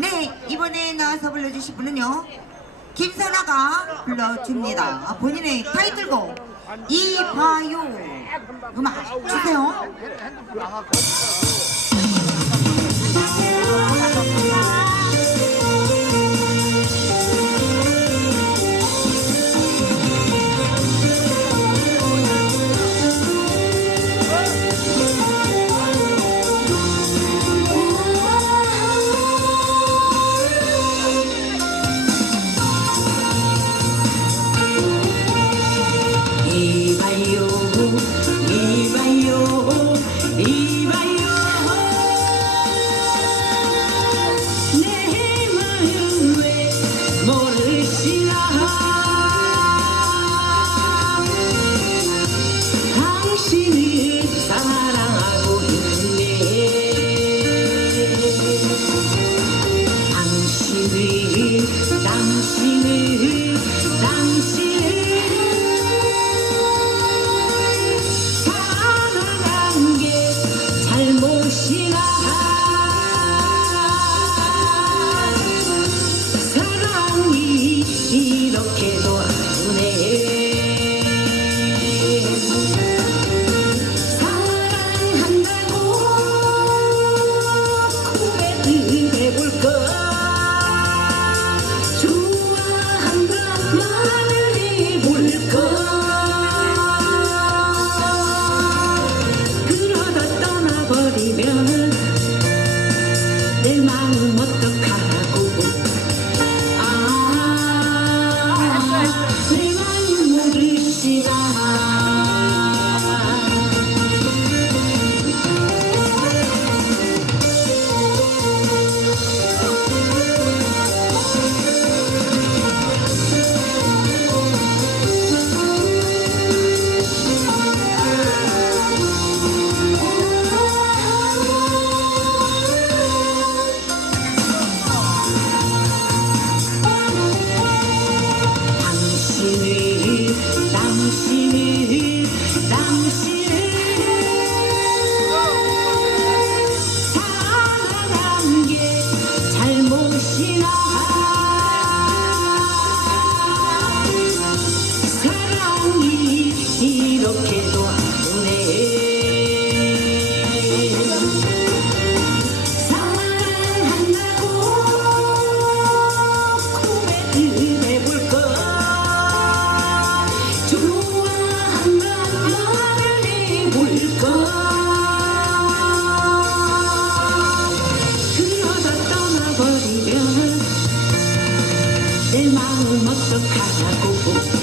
네 이번에 나와서 불러주실 분은요 김선아가 불러줍니다. 아, 본인의 타이틀곡 이봐요. 음악 주세요. y lo que 都卡在喉咙